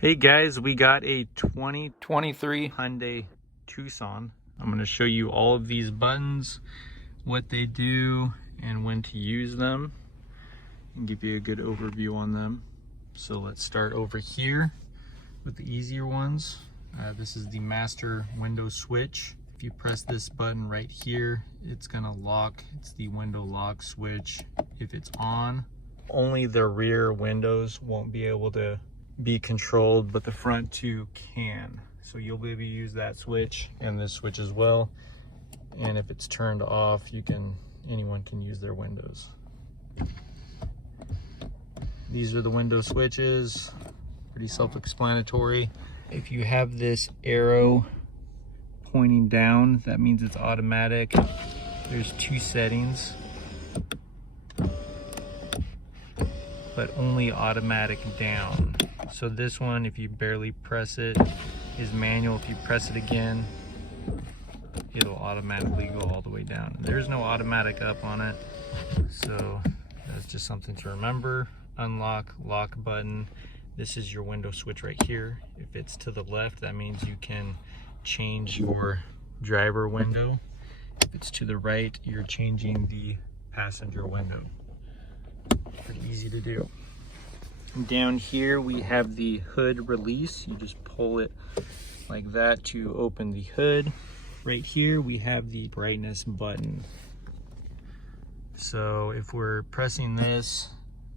Hey guys, we got a 2023 Hyundai Tucson. I'm going to show you all of these buttons, what they do, and when to use them, and give you a good overview on them. So let's start over here with the easier ones. This is the master window switch. If you press this button right here, it's going to lock. It's the window lock switch. If it's on, only the rear windows won't be able to be controlled, but the front two can. So you'll be able to use that switch and this switch as well. And if it's turned off, anyone can use their windows. These are the window switches, pretty self-explanatory. If you have this arrow pointing down, that means it's automatic. There's two settings, but only automatic down. So this one, if you barely press it, is manual. If you press it again, it'll automatically go all the way down. There's no automatic up on it, so that's just something to remember. Unlock, lock button. This is your window switch right here. If it's to the left, that means you can change your driver window. If it's to the right, you're changing the passenger window. Pretty easy to do. Down here we have the hood release. You just pull it like that to open the hood. Right here we have the brightness button. So if we're pressing this,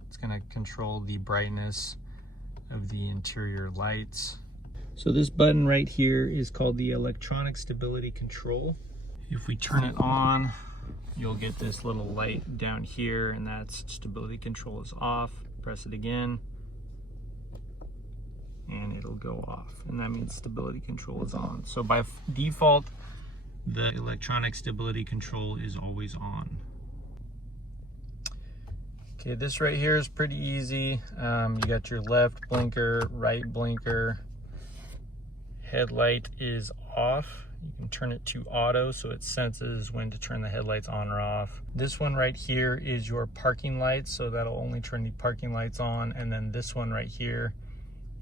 it's going to control the brightness of the interior lights. So this button right here is called the electronic stability control. If we turn it on, you'll get this little light down here, and that's stability control is off. Press it again and it'll go off, and that means stability control is on. So by default, the electronic stability control is always on. Okay, this right here is pretty easy. You got your left blinker, right blinker. Headlight is off. You can turn it to auto so it senses when to turn the headlights on or off. This one right here is your parking lights, so that'll only turn the parking lights on. And then this one right here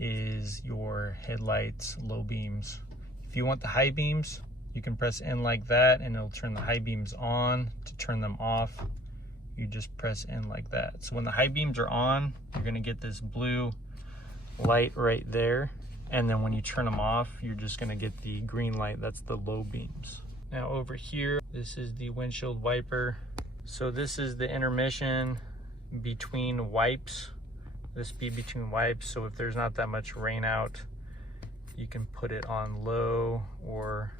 is your headlights, low beams. If you want the high beams, you can press in like that and it'll turn the high beams on. To turn them off, you just press in like that. So when the high beams are on, you're gonna get this blue light right there. And then when you turn them off, you're just gonna get the green light. That's the low beams. Now over here, this is the windshield wiper. So this is the intermission between wipes, the speed between wipes. So if there's not that much rain out, you can put it on low or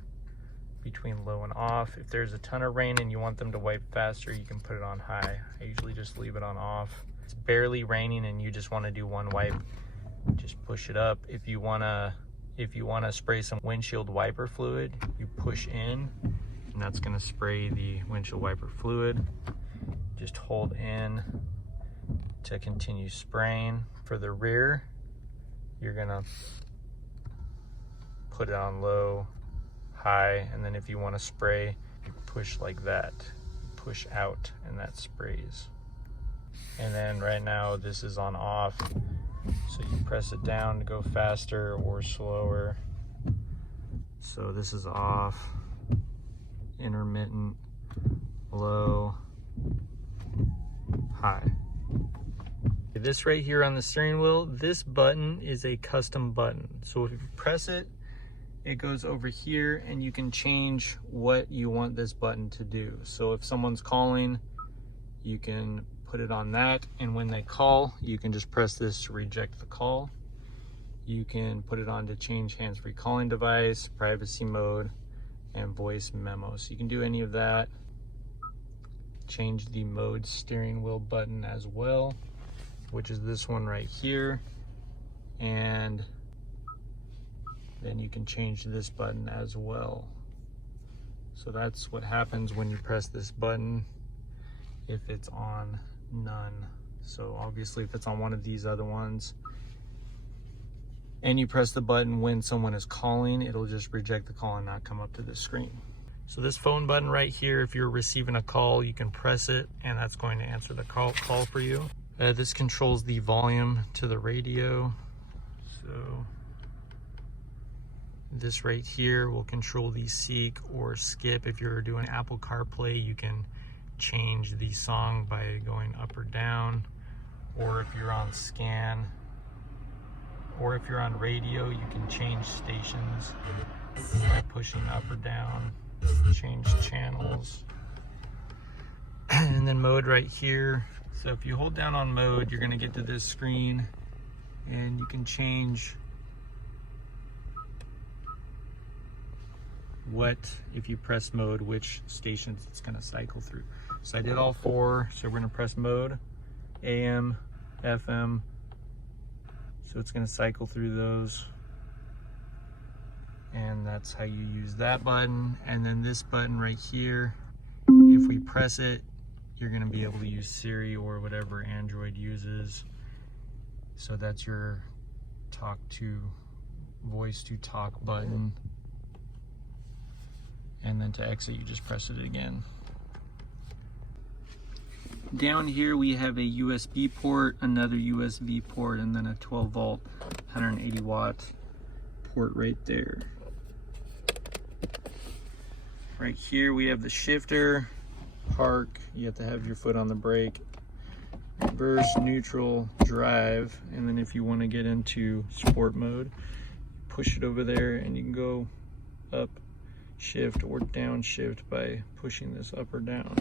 between low and off. If there's a ton of rain and you want them to wipe faster, you can put it on high. I usually just leave it on off. It's barely raining and you just wanna do one wipe, just push it up. If you wanna spray some windshield wiper fluid, you push in and that's gonna spray the windshield wiper fluid. Just hold in to continue spraying. For the rear, you're gonna put it on low, high, and then if you want to spray, you push like that, push out, and that sprays. And then right now this is on off, so you press it down to go faster or slower. So this is off, intermittent, low, high. This right here on the steering wheel, this button is a custom button. So if you press it, it goes over here and you can change what you want this button to do. So if someone's calling, you can put it on that, and when they call, you can just press this to reject the call. You can put it on to change hands-free calling device, privacy mode, and voice memo. So you can do any of that. Change the mode steering wheel button as well, which is this one right here. And then you can change this button as well. So that's what happens when you press this button if it's on none. So obviously if it's on one of these other ones and you press the button when someone is calling, it'll just reject the call and not come up to the screen. So this phone button right here, if you're receiving a call, you can press it and that's going to answer the call for you. This controls the volume to the radio. So This right here will control the seek or skip. If you're doing Apple CarPlay, you can change the song by going up or down, or if you're on scan, or if you're on radio, you can change stations by pushing up or down, change channels. And then mode right here. So if you hold down on mode, you're gonna get to this screen and you can change if you press mode, which stations it's gonna cycle through. So I did all 4, so we're gonna press mode, AM, FM. So it's gonna cycle through those. And that's how you use that button. And then this button right here, if we press it, you're gonna be able to use Siri or whatever Android uses. So that's your voice to talk button. And then to exit, you just press it again. Down here we have a USB port, another USB port, and then a 12 volt, 180 watt port right there. Right here we have the shifter, park, you have to have your foot on the brake, reverse, neutral, drive, and then if you want to get into sport mode, push it over there and you can go up shift or downshift by pushing this up or down.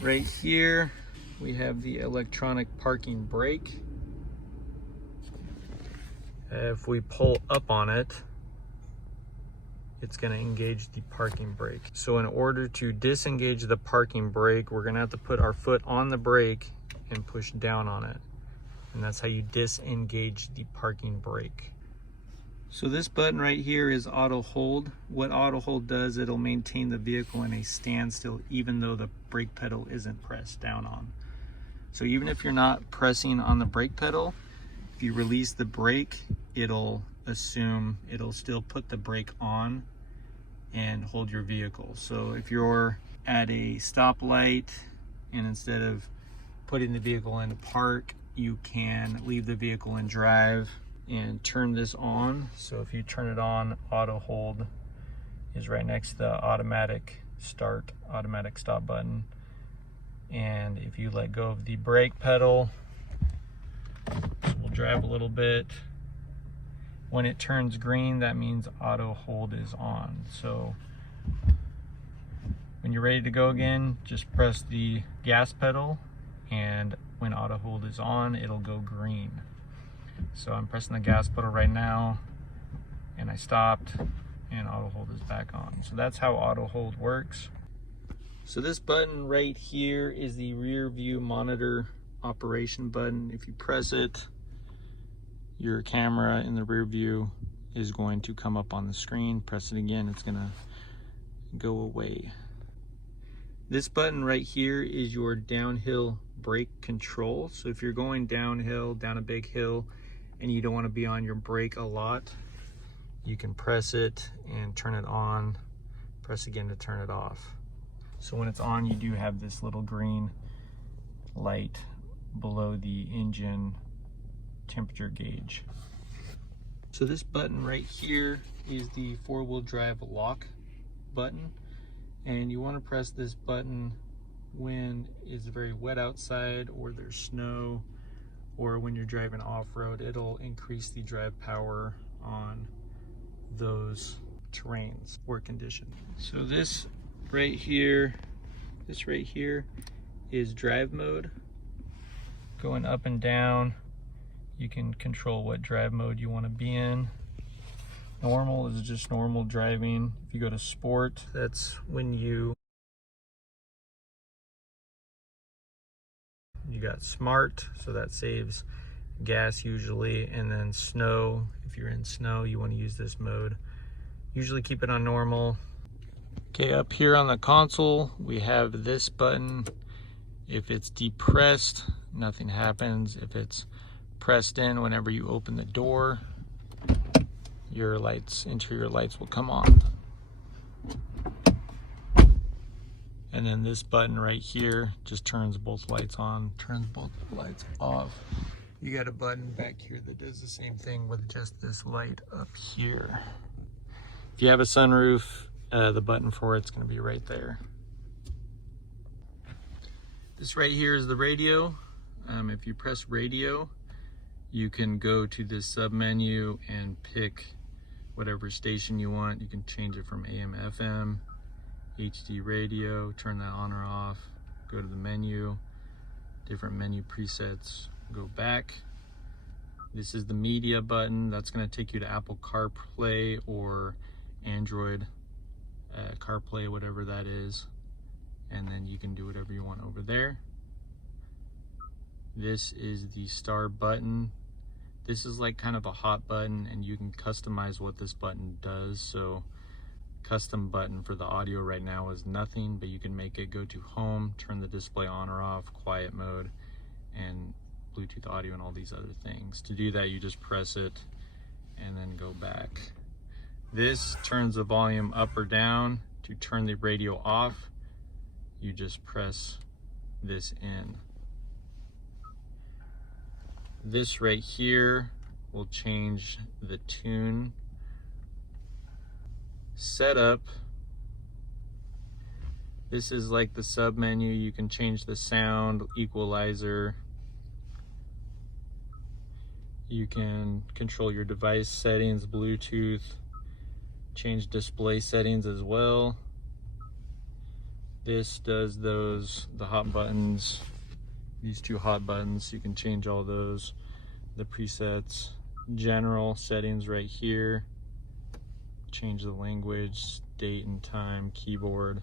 Right here we have the electronic parking brake. If we pull up on it, it's going to engage the parking brake. So in order to disengage the parking brake, we're going to have to put our foot on the brake and push down on it. And that's how you disengage the parking brake. So this button right here is auto hold. What auto hold does, it'll maintain the vehicle in a standstill even though the brake pedal isn't pressed down on. So even if you're not pressing on the brake pedal, if you release the brake, it'll still put the brake on and hold your vehicle. So if you're at a stoplight and instead of putting the vehicle in park, you can leave the vehicle in drive and turn this on. So if you turn it on, auto hold is right next to the automatic stop button. And if you let go of the brake pedal, we'll drive a little bit. When it turns green, that means auto hold is on. So when you're ready to go again, just press the gas pedal, and when auto hold is on, it'll go green. So I'm pressing the gas pedal right now, and I stopped, and auto hold is back on. So that's how auto hold works. So this button right here is the rear view monitor operation button. If you press it, your camera in the rear view is going to come up on the screen. Press it again, it's gonna go away. This button right here is your downhill brake control. So if you're going downhill, down a big hill, and you don't want to be on your brake a lot, you can press it and turn it on, press again to turn it off. So when it's on, you do have this little green light below the engine temperature gauge. So this button right here is the 4-wheel drive lock button, and you want to press this button when it's very wet outside or there's snow, or when you're driving off-road. It'll increase the drive power on those terrains or conditions. So this right here is drive mode. Going up and down, you can control what drive mode you want to be in. Normal is just normal driving. If you go to sport, that's when you got smart, so that saves gas usually. And then snow, if you're in snow, you want to use this mode. Usually keep it on normal. Okay, up here on the console, we have this button. If it's depressed, nothing happens. If it's pressed in, whenever you open the door, your interior lights will come on. And then this button right here just turns both lights on, turns both lights off. You got a button back here that does the same thing with just this light up here. If you have a sunroof, the button for it's going to be right there. This right here is the radio. If you press radio, you can go to this sub menu and pick whatever station you want. You can change it from AM, FM, HD radio, turn that on or off, go to the menu, different menu presets, go back. This is the media button. That's going to take you to Apple CarPlay or Android CarPlay, whatever that is. And then you can do whatever you want over there. This is the star button. This is like kind of a hot button, and you can customize what this button does. So custom button for the audio right now is nothing, but you can make it go to home, turn the display on or off, quiet mode, and Bluetooth audio and all these other things. To do that, you just press it and then go back. This turns the volume up or down. To turn the radio off, you just press this in. This right here will change the tune. Setup. This is like the sub menu. You can change the sound, equalizer. You can control your device settings, Bluetooth, change display settings as well. This does the hot buttons, these two hot buttons. You can change all those, the presets, general settings right here, change the language, date and time, keyboard,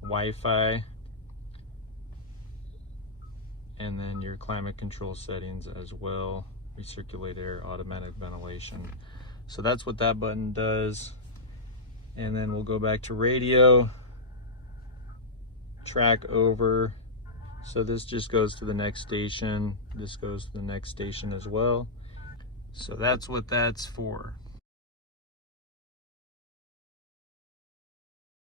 Wi-Fi, and then your climate control settings as well, recirculate air, automatic ventilation. So that's what that button does. And then we'll go back to radio, track over. So this just goes to the next station. This goes to the next station as well. So that's what that's for.